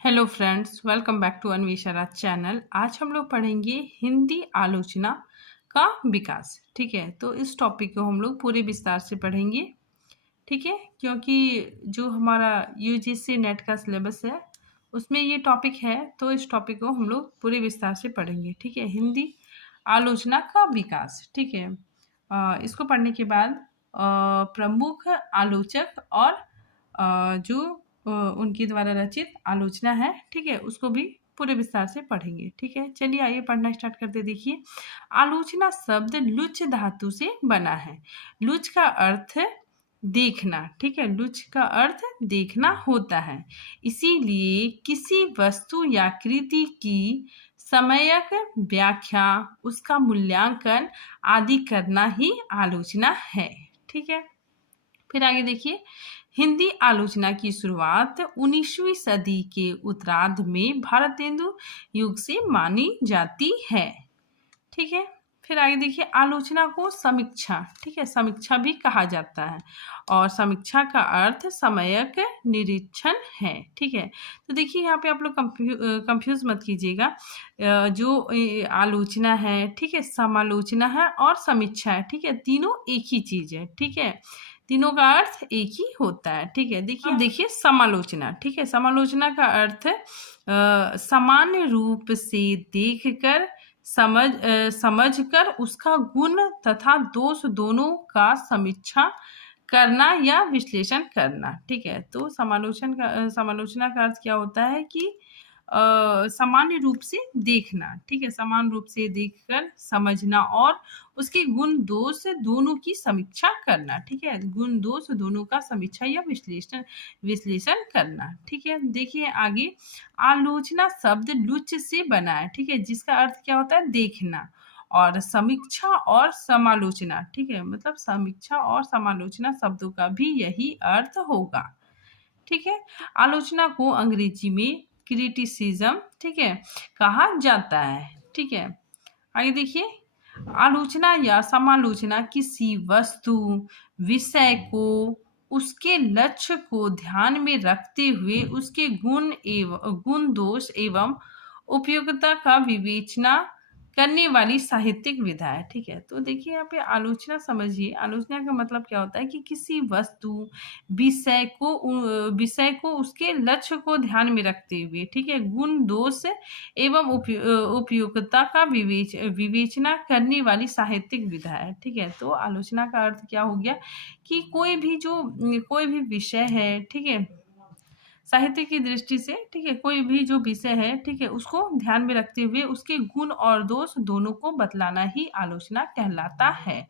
Hello friends, welcome back to Anvesha channel. आज हम लोग पढ़ेंगे हिंदी आलोचना का विकास। ठीक है, तो इस टॉपिक को हम लोग पूरे विस्तार से पढ़ेंगे। ठीक है, क्योंकि जो हमारा यूजीसी नेट का सिलेबस है उसमें ये टॉपिक है, तो इस टॉपिक को हम लोग पूरे विस्तार से पढ़ेंगे। ठीक है, हिंदी आलोचना का विकास। ठीक है, इसको पढ़ने के बाद प्रमुख आलोचक और जो उनके द्वारा रचित आलोचना है, ठीक है, उसको भी पूरे विस्तार से पढ़ेंगे। ठीक है, चलिए आइए पढ़ना स्टार्ट करते। देखिए, आलोचना शब्द लुच धातु से बना है। लुच का अर्थ देखना। ठीक है, लुच का अर्थ देखना होता है। इसीलिए किसी वस्तु या कृति की सम्यक व्याख्या, उसका मूल्यांकन आदि करना ही आलोचना है। ठीक है, फिर आगे देखिए, हिंदी आलोचना की शुरुआत 19वीं सदी के उत्तरार्ध में भारतेंदु युग से मानी जाती है। ठीक है, फिर आगे देखिए, आलोचना को समीक्षा, ठीक है, समीक्षा भी कहा जाता है और समीक्षा का अर्थ सम्यक निरीक्षण है। ठीक है, तो देखिए यहाँ पे आप लोग कंफ्यूज मत कीजिएगा। जो आलोचना है, ठीक है, समालोचना है और समीक्षा है। ठीक है, तीनों एक ही चीज है। ठीक है, तीनों का अर्थ एक ही होता है। ठीक है, देखिए समालोचना। ठीक है, समालोचना का अर्थ सामान्य रूप से देखकर समझकर उसका गुण तथा दोष दोनों का समीक्षा करना या विश्लेषण करना। ठीक है, तो समालोचना का अर्थ क्या होता है कि सामान्य रूप से देखना। ठीक है, समान रूप से देखकर समझना और उसके गुण दोष दोनों की समीक्षा करना। ठीक है, गुण दोष दोनों का समीक्षा या विश्लेषण करना। ठीक है, देखिए आगे, आलोचना शब्द लुच से बना है। ठीक है, जिसका अर्थ क्या होता है, देखना। और समीक्षा और समालोचना, ठीक है, मतलब समीक्षा और समालोचना शब्दों का भी यही अर्थ होगा। ठीक है, आलोचना को अंग्रेजी में क्रिटिसिज्म, ठीक है, कहा जाता है। ठीक है, आगे देखिए, आलोचना या समालोचना किसी वस्तु, विषय को, उसके लक्ष्य को ध्यान में रखते हुए उसके गुण दोष एवं उपयोगिता का विवेचना करने वाली साहित्यिक विधा है। ठीक है, तो देखिए यहाँ पे आलोचना समझिए। आलोचना का मतलब क्या होता है कि किसी वस्तु, विषय को उसके लक्ष्य को ध्यान में रखते हुए, ठीक है, गुण दोष एवं उपयोगिता का विवेचना करने वाली साहित्यिक विधा है। ठीक है, तो आलोचना का अर्थ क्या हो गया कि कोई भी विषय है, ठीक है, साहित्य की दृष्टि से, ठीक है, कोई भी जो विषय है, ठीक है, उसको ध्यान में रखते हुए उसके गुण और दोष दोनों को बतलाना ही आलोचना कहलाता है।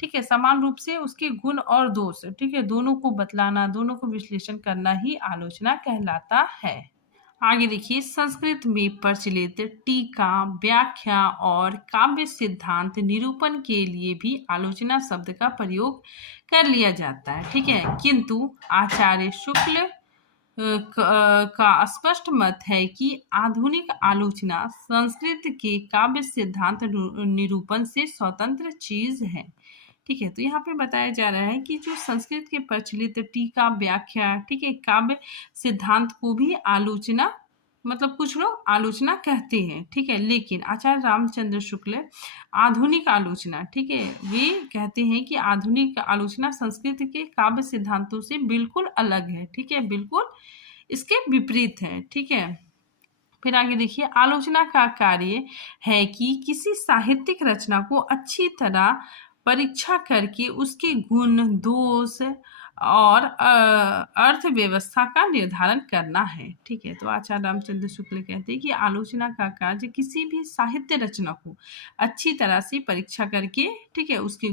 ठीक है, समान रूप से उसके गुण और दोष, ठीक है, दोनों को बतलाना, दोनों को विश्लेषण करना ही आलोचना कहलाता है। आगे देखिए, संस्कृत में प्रचलित टीका, व्याख्या और काव्य सिद्धांत निरूपण के लिए भी आलोचना शब्द का प्रयोग कर लिया जाता है। ठीक है, किंतु आचार्य शुक्ल का स्पष्ट मत है कि आधुनिक आलोचना संस्कृत के काव्य सिद्धांत निरूपण से स्वतंत्र चीज है। ठीक है, तो यहाँ पे बताया जा रहा है कि जो संस्कृत के प्रचलित टीका, व्याख्या, ठीक है, काव्य सिद्धांत को भी आलोचना, मतलब कुछ लोग आलोचना कहते हैं। ठीक है, लेकिन आचार्य रामचंद्र शुक्ल आधुनिक आलोचना, ठीक है, वे कहते हैं कि आधुनिक आलोचना संस्कृत के काव्य सिद्धांतों से बिल्कुल अलग है। ठीक है, बिल्कुल इसके विपरीत है। ठीक है, फिर आगे देखिए, आलोचना का कार्य है कि किसी साहित्यिक रचना को अच्छी तरह परीक्षा करके उसके गुण, दोष और अर्थव्यवस्था का निर्धारण करना है। ठीक है, तो आचार्य रामचंद्र शुक्ल कहते हैं कि आलोचना का कार्य किसी भी साहित्य रचना को अच्छी तरह से परीक्षा करके, ठीक है, उसके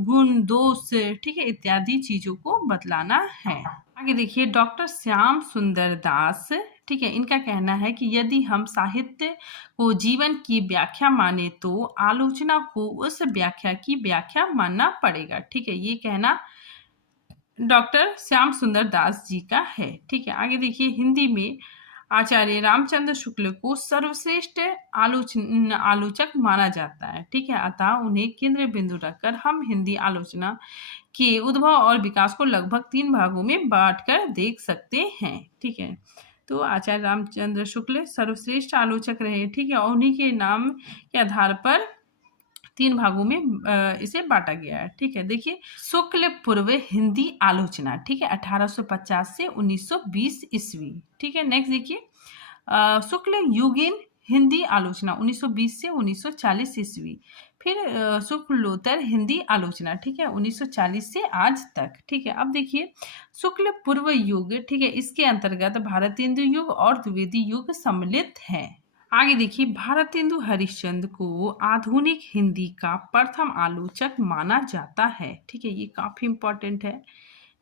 गुण, दोष, ठीक है, इत्यादि चीजों को बतलाना है। आगे देखिए, डॉक्टर श्याम सुंदर दास, ठीक है, इनका कहना है कि यदि हम साहित्य को जीवन की व्याख्या माने तो आलोचना को उस व्याख्या की व्याख्या मानना पड़ेगा। ठीक है, ये कहना डॉक्टर श्याम सुंदर दास जी का है। ठीक है, आगे देखिए, हिंदी में आचार्य रामचंद्र शुक्ल को सर्वश्रेष्ठ आलोचक माना जाता है। ठीक है, अतः उन्हें केंद्र बिंदु रखकर हम हिंदी आलोचना के उद्भव और विकास को लगभग 3 भागों में बांटकर देख सकते हैं। ठीक है, तो आचार्य रामचंद्र शुक्ल सर्वश्रेष्ठ आलोचक रहे। ठीक है, और उन्हीं के नाम के आधार पर 3 भागों में इसे बांटा गया है। ठीक है, देखिए शुक्ल पूर्व हिंदी आलोचना। ठीक है, 1850 से 1920 ईस्वी। ठीक है, नेक्स्ट देखिए शुक्ल युगीन हिंदी आलोचना 1920 से 1940 ईस्वी। फिर शुक्लोत्तर हिंदी आलोचना। ठीक है, 1940 से आज तक। ठीक है, अब देखिए शुक्ल पूर्व युग। ठीक है, इसके अंतर्गत भारतेंदु युग और द्विवेदी युग सम्मिलित है। आगे देखिए भारतेंदु हरिश्चंद्र को आधुनिक हिंदी का प्रथम आलोचक माना जाता है। ठीक है, ये काफी इंपॉर्टेंट है।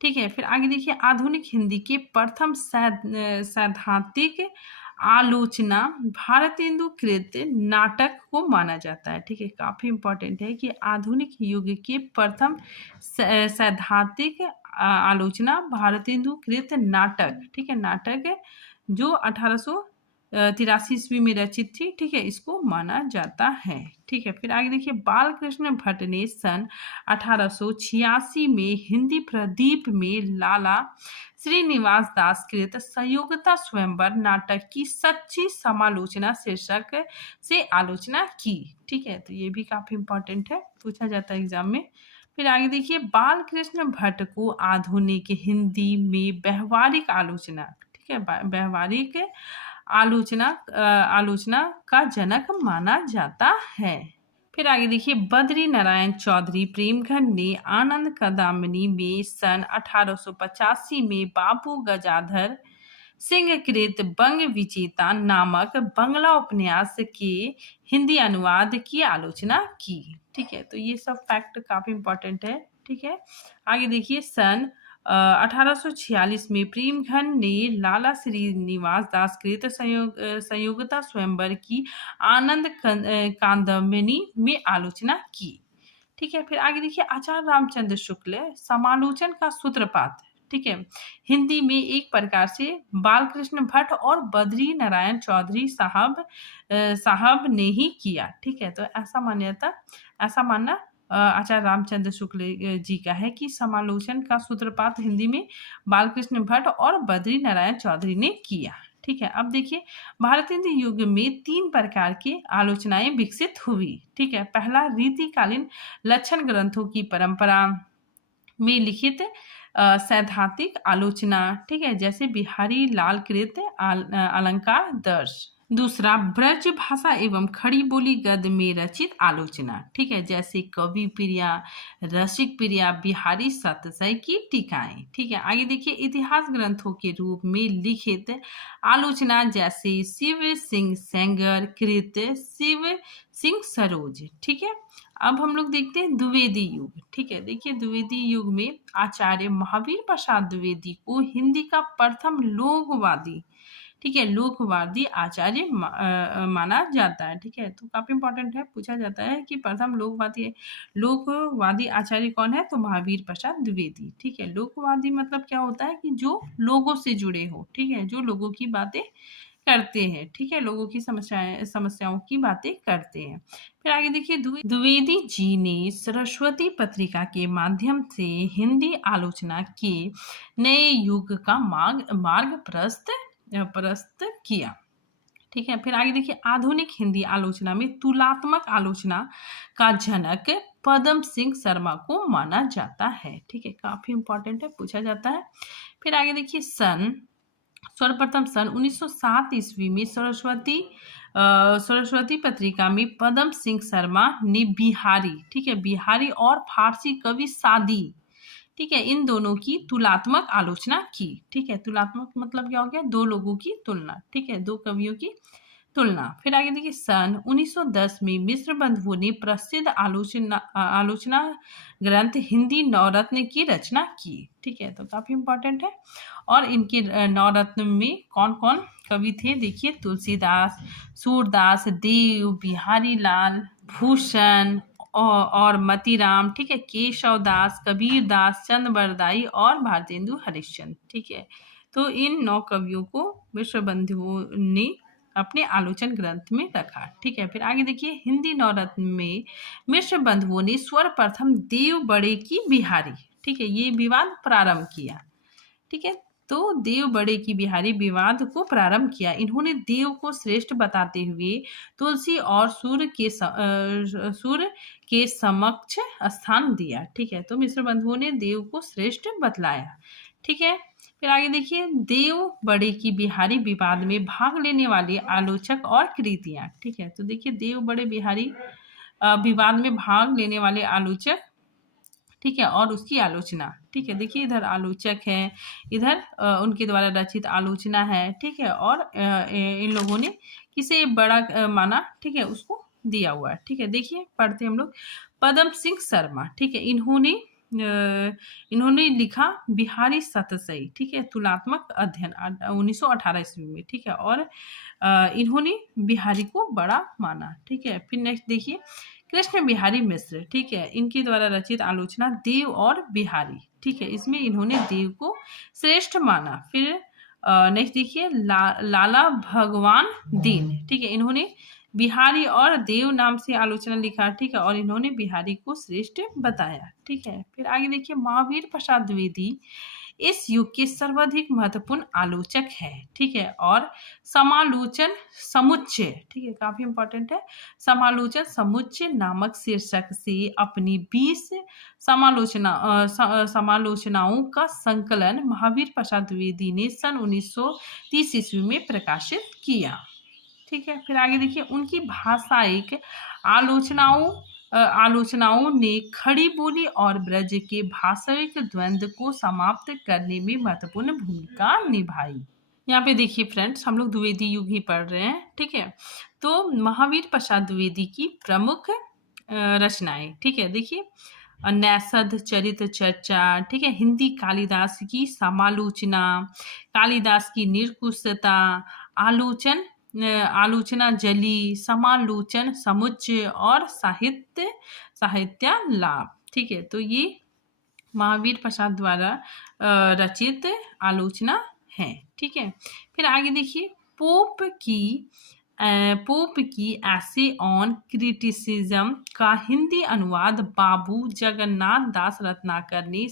ठीक है, फिर आगे देखिए आधुनिक हिंदी के प्रथम सैद्धांतिक आलोचना भारतेंदु कृत नाटक को माना जाता है। ठीक है, काफी इंपॉर्टेंट है कि आधुनिक युग के प्रथम सैद्धांतिक आलोचना भारतेंदु कृत नाटक। ठीक है, नाटक जो 1883 ईस्वी में रचित थी। ठीक है, इसको माना जाता है। ठीक है, फिर आगे देखिए बालकृष्ण भट्ट ने सन 1886 में हिंदी प्रदीप में लाला श्रीनिवास दास कृत संयोगता स्वयंवर नाटक की सच्ची समालोचना शीर्षक से आलोचना की। ठीक है, तो ये भी काफी इंपॉर्टेंट है, पूछा जाता है एग्जाम में। फिर आगे देखिए बालकृष्ण भट्ट को आधुनिक हिंदी में व्यवहारिक आलोचना। ठीक है, व्यवहारिक आलोचना का जनक माना जाता है। फिर आगे देखिए बद्री नारायण चौधरी प्रेमघन ने आनंद कदामिनी में सन 1885 में बाबू गजाधर सिंह कृत बंग विजेता नामक बंगला उपन्यास के हिंदी अनुवाद की आलोचना की। ठीक है, तो ये सब फैक्ट काफी इंपॉर्टेंट है। ठीक है, आगे देखिए सन 1846 में प्रेमघन ने लाला श्रीनिवास दास कृत संयोगता स्वयंवर की आनंद कादंबिनी में आलोचना की। ठीक है, फिर आगे देखिए आचार्य रामचंद्र शुक्ल समालोचन का सूत्रपात। ठीक है, हिंदी में एक प्रकार से बालकृष्ण भट्ट और बद्री नारायण चौधरी साहब ने ही किया। ठीक है, तो ऐसा मानना आचार्य रामचंद्र शुक्ल जी का है कि समालोचन का सूत्रपात हिंदी में बालकृष्ण भट्ट और बद्री नारायण चौधरी ने किया। ठीक है, अब देखिए भारतेंदु युग में 3 प्रकार की आलोचनाएं विकसित हुई। ठीक है, पहला रीतिकालीन लक्षण ग्रंथों की परंपरा में लिखित सैद्धांतिक आलोचना। ठीक है, जैसे बिहारी लाल कृत अलंकार दर्श। दूसरा ब्रज भाषा एवं खड़ी बोली गद्य में रचित आलोचना। ठीक है, जैसे कवि प्रिया रसिक प्रिया बिहारी सतसई की टीकाएं। ठीक है, आगे देखिए इतिहास ग्रंथों के रूप में लिखित आलोचना जैसे शिव सिंह सेंगर कृत शिव सिंह सरोज। ठीक है, अब हम लोग देखते हैं द्विवेदी युग। ठीक है, देखिए द्विवेदी युग में आचार्य महावीर प्रसाद द्विवेदी को हिंदी का प्रथम लोकवादी। ठीक है, लोकवादी आचार्य माना जाता है। ठीक है, तो काफी इंपॉर्टेंट है, पूछा जाता है कि प्रथम लोकवादी आचार्य कौन है, तो महावीर प्रसाद द्विवेदी। ठीक है, लोकवादी मतलब क्या होता है कि जो लोगों से जुड़े हो। ठीक है, जो लोगों की बातें करते हैं। ठीक है, लोगों की समस्याओं की बातें करते हैं। फिर आगे देखिए द्विवेदी जी ने सरस्वती पत्रिका के माध्यम से हिंदी आलोचना के नए युग का मार्ग प्रस्त किया। ठीक है, फिर आगे देखिए आधुनिक हिंदी आलोचना में तुलनात्मक आलोचना का जनक पदम सिंह शर्मा को माना जाता है। ठीक है, काफी इंपॉर्टेंट है, पूछा जाता है। फिर आगे देखिए सर्वप्रथम सन 1907 ईस्वी में सरस्वती पत्रिका में पदम सिंह शर्मा ने बिहारी। ठीक है, बिहारी और फारसी कवि सादी। ठीक है, इन दोनों की तुलनात्मक आलोचना की। ठीक है, तुलनात्मक मतलब क्या हो गया, 2 लोगों की तुलना। ठीक है, 2 कवियों की तुलना। फिर आगे देखिए सन 1910 में मिश्र बंधुओं ने प्रसिद्ध आलोचना ग्रंथ हिंदी नवरत्न की रचना की। ठीक है, तो काफी इंपॉर्टेंट है। और इनके नवरत्न में कौन कौन कवि थे, देखिए तुलसीदास, सूरदास, देव, बिहारी लाल, भूषण और मतीराम। ठीक है, केशव दास, कबीर दास, चंद बरदाई और भारतेंदु हरिश्चंद्र। ठीक है, तो इन 9 कवियों को मिश्र बंधुओं ने अपने आलोचन ग्रंथ में रखा। ठीक है, फिर आगे देखिए, हिंदी नवरत्न में मिश्र बंधुओं ने सर्वप्रथम देव बड़े की बिहारी, ठीक है, ये विवाद प्रारंभ किया। ठीक है, तो देव बड़े की बिहारी विवाद को प्रारंभ किया। इन्होंने देव को श्रेष्ठ बताते हुए तुलसी और सूर्य के समक्ष स्थान दिया। ठीक है, तो मिश्र बंधुओं ने देव को श्रेष्ठ बतलाया। ठीक है, फिर आगे देखिए, देव बड़े की बिहारी विवाद में भाग लेने वाले आलोचक और कृतियां। ठीक है, तो देखिए, देव बड़े बिहारी विवाद में भाग लेने वाले आलोचक, ठीक है, और उसकी आलोचना। ठीक है, देखिए, इधर आलोचक है, इधर उनके द्वारा रचित आलोचना है। ठीक है, और इन लोगों ने किसे बड़ा माना, ठीक है, उसको दिया हुआ है। ठीक है, देखिए, पढ़ते हम लोग। पदम सिंह शर्मा, ठीक है, इन्होंने लिखा बिहारी सतसई, ठीक है, तुलनात्मक अध्ययन 1918 ईस्वी में। ठीक है, और इन्होंने बिहारी को बड़ा माना। ठीक है, फिर नेक्स्ट देखिए, कृष्ण बिहारी मिश्र, ठीक है, इनके द्वारा रचित आलोचना देव और बिहारी। ठीक है, इसमें इन्होंने देव को श्रेष्ठ माना। फिर नेक्स्ट देखिए, लाला भगवान दीन, ठीक है, इन्होंने बिहारी और देव नाम से आलोचना लिखा। ठीक है, और इन्होंने बिहारी को श्रेष्ठ बताया। ठीक है, फिर आगे देखिए, महावीर प्रसाद द्विवेदी इस युग के सर्वाधिक महत्वपूर्ण आलोचक है। ठीक है, और समालोचन समुच्चय, ठीक है, काफी इंपॉर्टेंट है, समालोचन समुच्चय नामक शीर्षक से अपनी 20 समालोचनाओं का संकलन महावीर प्रसाद द्विवेदी ने सन 1930 ईस्वी में प्रकाशित किया। ठीक है, फिर आगे देखिए, उनकी भाषायिक आलोचनाओं ने खड़ी बोली और ब्रज के भाषायिक द्वंद्व को समाप्त करने में महत्वपूर्ण भूमिका निभाई। यहाँ पे देखिए फ्रेंड्स, हम लोग द्विवेदी युग ही पढ़ रहे हैं। ठीक है, तो महावीर प्रसाद द्विवेदी की प्रमुख रचनाएं, ठीक है, देखिए, नैषध चरित चर्चा, ठीक है, हिंदी कालिदास की समालोचना, कालिदास की निर्कुशता, आलोचना जली, समालोचन समुच्चय और साहित्य लाभ। ठीक है, तो ये महावीर प्रसाद द्वारा रचित आलोचना है। ठीक है, फिर आगे देखिए, पोप की ऐसे ऑन क्रिटिसिज्म का हिंदी अनुवाद बाबू जगन्नाथ दास रत्नाकर ने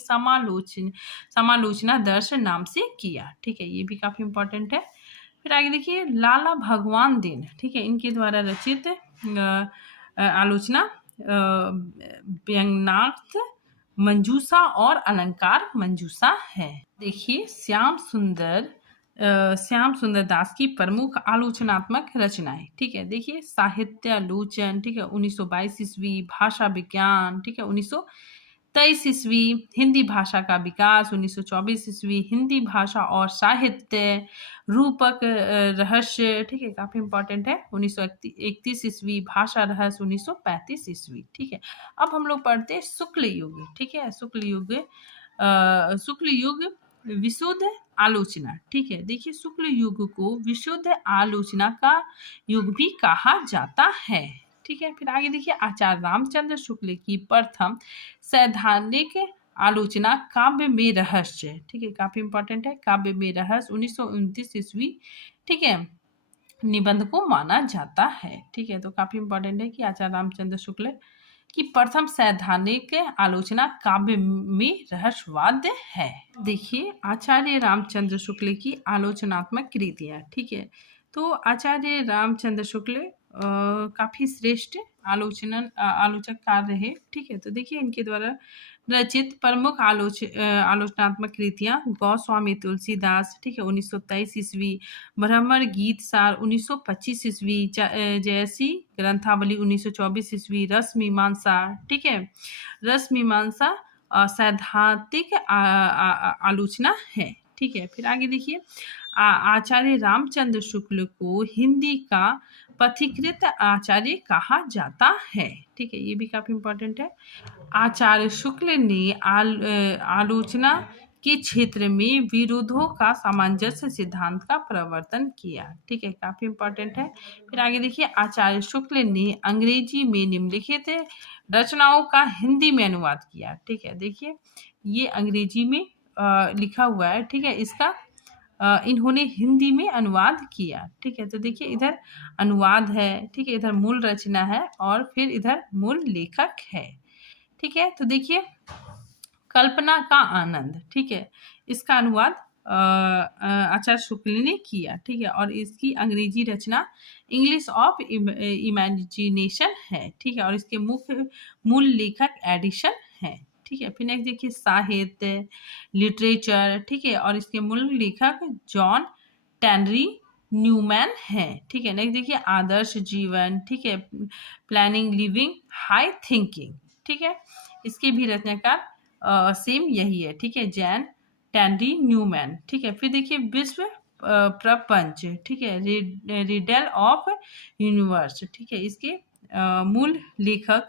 समालोचना दर्श नाम से किया। ठीक है, ये भी काफी इंपॉर्टेंट है। फिर आगे देखिए, लाला भगवान दीन, ठीक है, इनके द्वारा रचित आलोचना व्यंग्यार्थ मंजूषा और अलंकार मंजूषा है। देखिए, श्याम सुंदर दास की प्रमुख आलोचनात्मक रचनाएं। ठीक है, देखिए, साहित्यालोचन, ठीक है, 1922 ईस्वी, भाषा विज्ञान, ठीक है, 1923 ईस्वी, हिंदी भाषा का विकास 1924 ईस्वी, हिंदी भाषा और साहित्य, रूपक रहस्य, ठीक है, काफी इंपॉर्टेंट है, 1931 ईस्वी, भाषा रहस्य 1935 ईस्वी। ठीक है, अब हम लोग पढ़ते हैं शुक्ल युग। ठीक है, शुक्ल युग विशुद्ध आलोचना। ठीक है, देखिए, शुक्ल युग को विशुद्ध आलोचना का युग भी कहा जाता है। ठीक है, फिर आगे देखिए, आचार्य रामचंद्र शुक्ल की प्रथम सैद्धांतिक आलोचना काव्य में रहस्य, ठीक है, काफी इंपॉर्टेंट है, काव्य में रहस्य 1929 ईस्वी, ठीक है, निबंध को माना जाता है। ठीक है, तो काफी इंपॉर्टेंट है कि आचार्य रामचंद्र शुक्ल की प्रथम सैद्धांतिक आलोचना काव्य में रहस्यवाद है। देखिए, आचार्य रामचंद्र शुक्ल की आलोचनात्मक कृतियां। ठीक है, तो आचार्य रामचंद्र शुक्ल काफी श्रेष्ठ आलोचक कार्य है। ठीक है, तो देखिए, इनके द्वारा रचित प्रमुख आलोचनात्मक कृतियां गोस्वामी तुलसीदास, ठीक है, 1923 ईस्वी, भ्रमर गीत सार 1925 ईस्वी, जैसी ग्रंथावली 1924 ईस्वी, रस मीमांसा, ठीक है, रस मीमांसा सैद्धांतिक आलोचना है। ठीक है, फिर आगे देखिए, आचार्य रामचंद्र शुक्ल को हिंदी का पथिकृत आचार्य कहा जाता है। ठीक है, ये भी काफी इंपॉर्टेंट है। आचार्य शुक्ल ने आलोचना के क्षेत्र में विरोधों का सामंजस्य सिद्धांत का प्रवर्तन किया। ठीक है, काफी इंपॉर्टेंट है। फिर आगे देखिए, आचार्य शुक्ल ने अंग्रेजी में निम्नलिखित रचनाओं का हिंदी में अनुवाद किया। ठीक है, देखिए, ये अंग्रेजी में लिखा हुआ है। ठीक है, इसका इन्होंने हिंदी में अनुवाद किया। ठीक है, तो देखिए इधर अनुवाद है, ठीक है, इधर मूल रचना है और फिर इधर मूल लेखक है। ठीक है, तो देखिए कल्पना का आनंद, ठीक है, इसका अनुवाद आचार्य शुक्ल ने किया। ठीक है, और इसकी अंग्रेजी रचना इंग्लिश ऑफ इमेजिनेशन है। ठीक है, और इसके मुख्य मूल लेखक एडिशन है। ठीक है, फिर नेक्स्ट देखिए साहित्य लिटरेचर, ठीक है, और इसके मूल लेखक जॉन टेनरी न्यूमैन है। ठीक है, नेक्स्ट देखिए आदर्श जीवन, ठीक है, प्लानिंग लिविंग हाई थिंकिंग। ठीक है, इसके भी रचनाकार सेम यही है। ठीक है, जैन टेनरी न्यूमैन। ठीक है, फिर देखिए विश्व प्रपंच, ठीक है, रिडल ऑफ यूनिवर्स। ठीक है, इसके मूल लेखक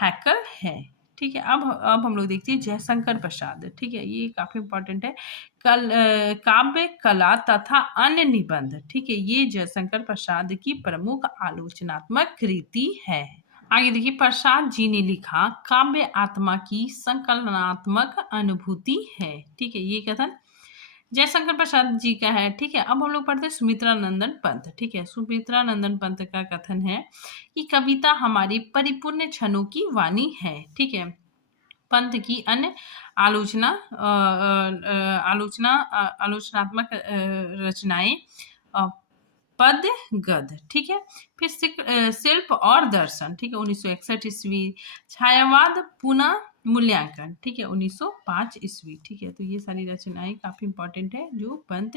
हैकल है। ठीक है, अब हम लोग देखते हैं जयशंकर प्रसाद। ठीक है, ये काफी इंपॉर्टेंट है। काव्य कला तथा अन्य निबंध, ठीक है, ये जयशंकर प्रसाद की प्रमुख आलोचनात्मक कृति है। आगे देखिए प्रसाद जी ने लिखा काव्य आत्मा की संकलनात्मक अनुभूति है। ठीक है, ये कथन जयशंकर प्रसाद जी का है। ठीक है, अब हम लोग पढ़ते हैं सुमित्रा नंदन पंत। ठीक है, सुमित्रा नंदन पंत का कथन है कि कविता हमारी परिपूर्ण क्षणों की वाणी है। ठीक है, पंत की अन्य आलोचनात्मक रचनाएं पद गद। ठीक है, फिर शिल्प और दर्शन, ठीक है, 1961 ईस्वी। छायावाद पुनः मूल्यांकन, ठीक है, 1905 ईस्वी। ठीक है, तो ये सारी रचनाएं काफी इंपॉर्टेंट है जो पंत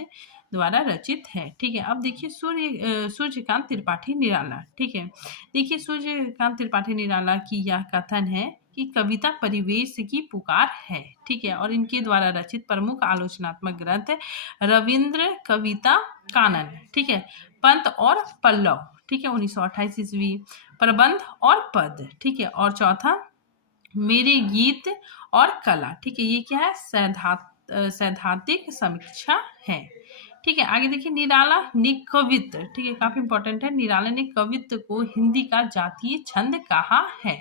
द्वारा रचित है। ठीक है, अब देखिए सूर्यकांत त्रिपाठी निराला। ठीक है, देखिए सूर्यकांत त्रिपाठी निराला की यह कथन है कि कविता परिवेश की पुकार है। ठीक है, और इनके द्वारा रचित प्रमुख आलोचनात्मक ग्रंथ रविंद्र कविता कानन, ठीक है, पंत और पल्लव, ठीक है, 1928 ईस्वी। प्रबंध और पद, ठीक है, और चौथा मेरे गीत और कला। ठीक है, ये क्या है सैद्धांतिक समीक्षा है। ठीक है, आगे देखिए निराला ने कवित्व, ठीक है, काफी इंपॉर्टेंट है, निराला ने कवित्व को हिंदी का जातीय छंद कहा है।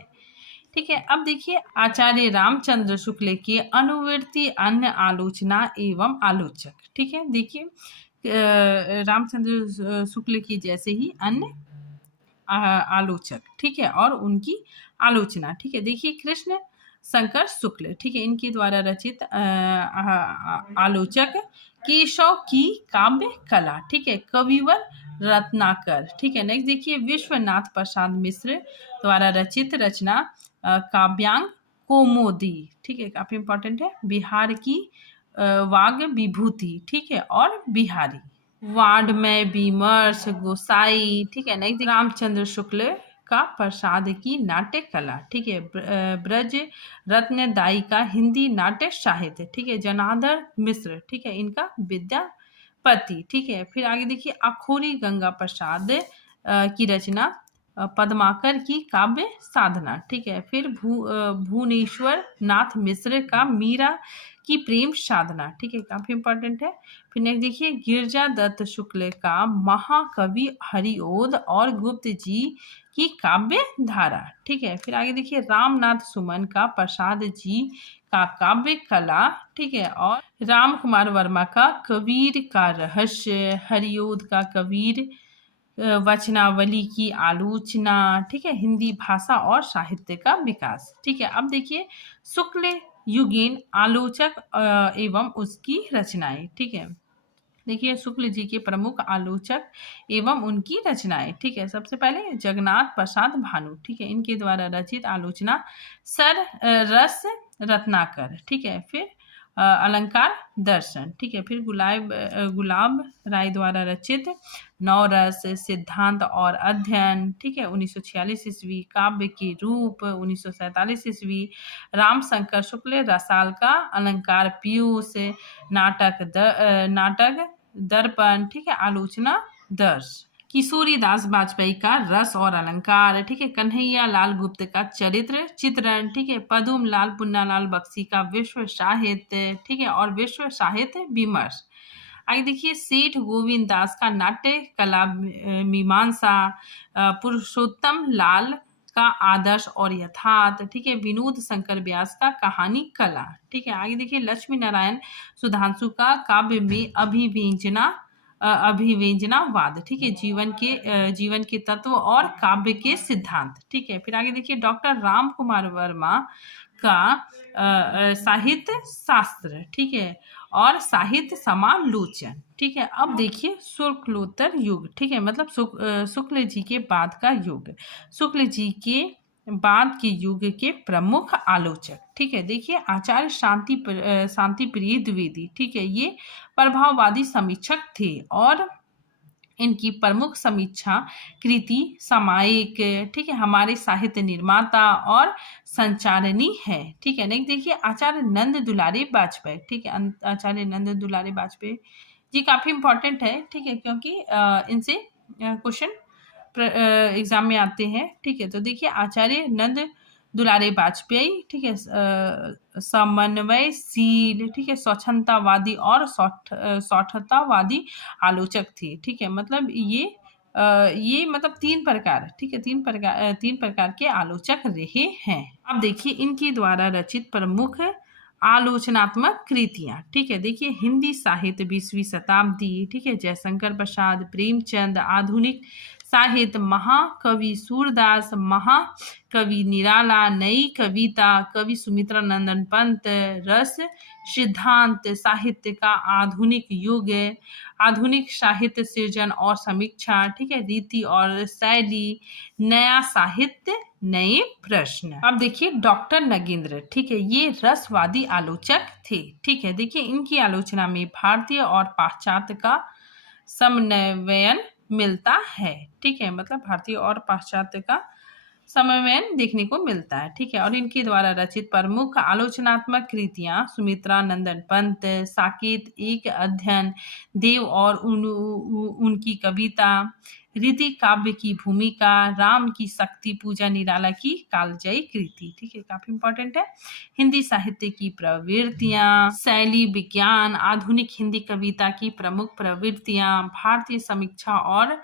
ठीक है, अब देखिए आचार्य रामचंद्र शुक्ल के अनुवर्ती अन्य आलोचना एवं आलोचक। ठीक है, देखिए रामचंद्र शुक्ल की जैसे ही अन्य आलोचक, ठीक है, और उनकी आलोचना। ठीक है, देखिए कृष्ण शंकर शुक्ल, ठीक है, इनके द्वारा रचित आलोचक केशव की काव्य कला, ठीक है, कविवर रत्नाकर। ठीक है, नेक्स्ट देखिए विश्वनाथ प्रसाद मिश्र द्वारा रचित रचना काव्यांग कौमुदी। ठीक है, काफी इंपॉर्टेंट है। बिहार की वाग विभूति, ठीक है, और बिहारी वार्ड में विमर्श गोसाई। ठीक है, नेक्स्ट रामचंद्र शुक्ल का प्रसाद की नाट्य कला, ठीक है, ब्रज रत्न दाई का हिंदी नाट्य साहित्य, ठीक है, जनार्दन मिश्र, ठीक है, इनका विद्यापति। ठीक है, फिर आगे देखिए अखोरी गंगा प्रसाद की रचना पद्माकर की काव्य साधना। ठीक है, फिर भुवनेश्वर नाथ मिश्र का मीरा की प्रेम साधना। ठीक है, काफी इंपॉर्टेंट है। फिर नेक्स्ट देखिए गिरजा दत्त शुक्ल का महाकवि हरिओद और गुप्त जी की काव्य धारा। ठीक है, फिर आगे देखिए रामनाथ सुमन का प्रसाद जी का काव्य कला। ठीक है, और राम कुमार वर्मा का कबीर का रहस्य, हरिओद का कबीर वचनावली की आलोचना। ठीक है, हिंदी भाषा और साहित्य का विकास। ठीक है, अब देखिए शुक्ल युगीन आलोचक एवं उसकी रचनाएं। ठीक है, देखिए शुक्ल जी के प्रमुख आलोचक एवं उनकी रचनाएं। ठीक है, सबसे पहले जगन्नाथ प्रसाद भानु, ठीक है, इनके द्वारा रचित आलोचना सर रस रत्नाकर। ठीक है, फिर अलंकार दर्शन। ठीक है, फिर गुलाब राय द्वारा रचित नवरस सिद्धांत और अध्ययन। ठीक है, 1946 ईस्वी। काव्य के रूप 1947 ईस्वी। रामशंकर शुक्ल रसाल का अलंकार पीयूष। नाटक दर्पण। ठीक है, आलोचना दर्श। किशोरी दास वाजपेयी का रस और अलंकार। ठीक है, कन्हैया लाल गुप्त का चरित्र चित्रण। ठीक है, पदुम लाल पुन्नालाल बख्शी का विश्व साहित्य। ठीक है, और विश्व साहित्य विमर्श। आगे देखिए सेठ गोविंद दास का नाट्य कला मीमांसा। पुरुषोत्तम लाल का आदर्श और यथार्थ, ठीक है। विनोद शंकर व्यास का कहानी कला, ठीक है। आगे देखिए लक्ष्मी नारायण सुधांशु का काव्य में अभिव्यंजनावाद, ठीक है। जीवन के तत्व और काव्य के सिद्धांत, ठीक है। फिर आगे देखिए डॉक्टर राम कुमार वर्मा का साहित्य शास्त्र, ठीक है, और साहित्य समालोचन, ठीक है। अब देखिए शुक्लोत्तर युग, ठीक है, मतलब शुक्ल जी के बाद का युग, शुक्ल जी के बाद के युग के प्रमुख आलोचक, ठीक है। देखिए आचार्य शांति प्रिय द्विवेदी, ठीक है, ये प्रभाववादी समीक्षक थे और इनकी प्रमुख समीक्षा कृति सामायिक, ठीक है, हमारे साहित्य निर्माता और संचारनी है, ठीक है। नेक्स्ट देखिए आचार्य नंद दुलारी वाजपेयी, ठीक है, आचार्य नंद दुलारी वाजपेयी जी काफी इंपॉर्टेंट है, ठीक है, क्योंकि इनसे क्वेश्चन एग्जाम में आते हैं, ठीक है। तो देखिए आचार्य नंद दुलारे वाजपेयी, ठीक है, समन्वयशील, ठीक है, स्वच्छंदतावादी और सौठतावादी आलोचक थे, ठीक है। मतलब ये मतलब तीन प्रकार, ठीक है, तीन प्रकार के आलोचक रहे हैं। अब देखिए इनके द्वारा रचित प्रमुख आलोचनात्मक कृतियां, ठीक है। देखिए हिंदी साहित्य 20वीं शताब्दी, ठीक है, जयशंकर प्रसाद, प्रेमचंद, आधुनिक साहित्य महाकवि सूरदास, महाकवि निराला, नई कविता कवि सुमित्रा नंदन पंत, रस सिद्धांत साहित्य का आधुनिक युग, आधुनिक साहित्य सृजन और समीक्षा, ठीक है, रीति और शैली, नया साहित्य नए प्रश्न। अब देखिए डॉक्टर नगेंद्र, ठीक है, ये रसवादी आलोचक थे, ठीक है। देखिए इनकी आलोचना में भारतीय और पाश्चात्य का समन्वयन मिलता है, ठीक है, मतलब भारतीय और पाश्चात्य का समन्वयन देखने को मिलता है, ठीक है। और इनके द्वारा रचित प्रमुख आलोचनात्मक कृतियां सुमित्रा नंदन पंत, साकेत एक अध्ययन, देव और उनकी कविता, रीति काव्य की भूमिका, राम की शक्ति पूजा, निराला की कालजयी कृति, ठीक है, काफी इंपॉर्टेंट है। हिंदी साहित्य की प्रवृत्तियां, शैली विज्ञान, आधुनिक हिंदी कविता की प्रमुख प्रवृत्तियां, भारतीय समीक्षा और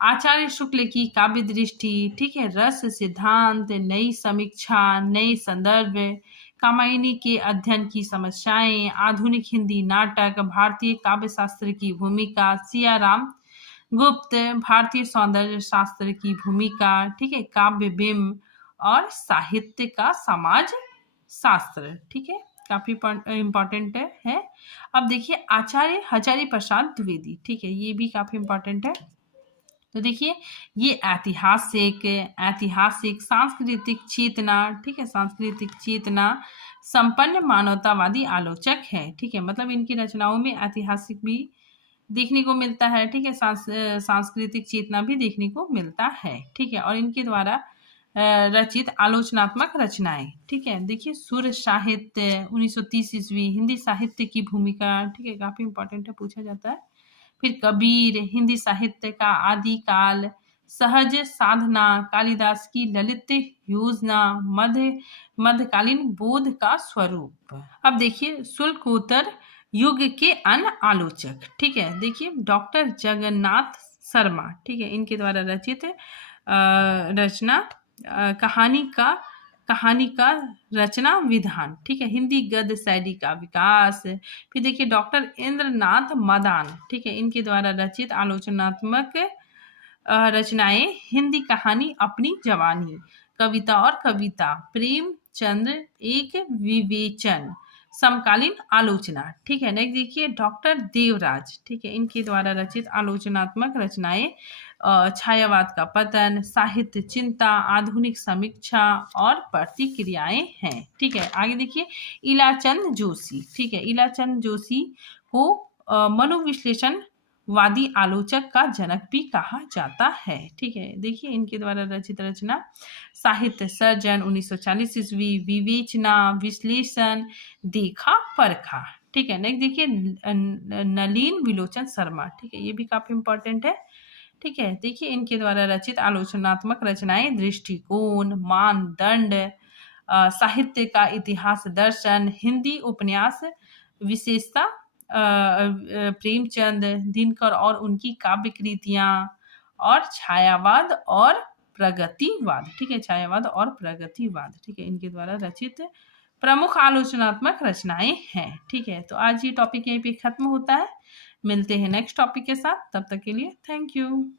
आचार्य शुक्ल की काव्य दृष्टि, ठीक है, रस सिद्धांत, नई समीक्षा, नए संदर्भ, कामायनी के अध्ययन की समस्याएं, आधुनिक हिंदी नाटक, भारतीय काव्य शास्त्र की भूमिका, सिया राम गुप्त, भारतीय सौंदर्य शास्त्र की भूमिका, ठीक है, काव्य बिंब और साहित्य का समाज शास्त्र, ठीक है, काफी इंपॉर्टेंट है। अब देखिए आचार्य हजारी प्रसाद द्विवेदी, ठीक है, ये भी काफी इंपॉर्टेंट है। तो देखिए ये ऐतिहासिक सांस्कृतिक चेतना, ठीक है, सांस्कृतिक चेतना संपन्न मानवतावादी आलोचक है, ठीक है, मतलब इनकी रचनाओं में ऐतिहासिक भी देखने को मिलता है, ठीक है, सांस्कृतिक चेतना भी देखने को मिलता है, ठीक है। और इनके द्वारा रचित आलोचनात्मक रचनाएं, ठीक है, देखिए सुर साहित्य 1930 ईस्वी, हिंदी साहित्य की भूमिका, ठीक है, काफी इंपॉर्टेंट है, पूछा जाता है। फिर कबीर, हिंदी साहित्य का आदिकाल, सहज साधना, कालिदास की ललित योजना, मध्यकालीन बोध का स्वरूप। अब देखिए शुल्कोत्तर युग के अन्य आलोचक, ठीक है, देखिए डॉक्टर जगन्नाथ शर्मा, ठीक है, इनके द्वारा रचित रचना कहानी का रचना विधान, ठीक है, हिंदी गद्य शैली का विकास। फिर देखिए डॉक्टर इंद्रनाथ मदान, ठीक है, इनके द्वारा रचित आलोचनात्मक रचनाएं, हिंदी कहानी अपनी जवानी, कविता और कविता, प्रेमचंद्र एक विवेचन, समकालीन आलोचना, ठीक है। नेक्स्ट देखिए डॉक्टर देवराज, ठीक है, इनके द्वारा रचित आलोचनात्मक रचनाएं छायावाद का पतन, साहित्य चिंता, आधुनिक समीक्षा और प्रतिक्रियाएं हैं, ठीक है। आगे देखिए इलाचंद जोशी, ठीक है, इलाचंद जोशी को मनोविश्लेषण वादी आलोचक का जनक भी कहा जाता है, ठीक है। देखिए इनके द्वारा रचित रचना साहित्य सर्जन 1940 ईस्वी, विवेचना, विश्लेषण, देखा परखा, ठीक है। नेक्स्ट देखिए नलिन विलोचन शर्मा, ठीक है, ये भी काफी इंपॉर्टेंट है, ठीक है। देखिए इनके द्वारा रचित आलोचनात्मक रचनाएं दृष्टिकोण, मानदंड, साहित्य का इतिहास दर्शन, हिंदी उपन्यास विशेषता, प्रेमचंद, दिनकर और उनकी काव्य कृतियां, और छायावाद और प्रगतिवाद, ठीक है, छायावाद और प्रगतिवाद, ठीक है, इनके द्वारा रचित प्रमुख आलोचनात्मक रचनाएं हैं। ठीक है, तो आज ये टॉपिक यहीं पे खत्म होता है। मिलते हैं नेक्स्ट टॉपिक के साथ, तब तक के लिए थैंक यू।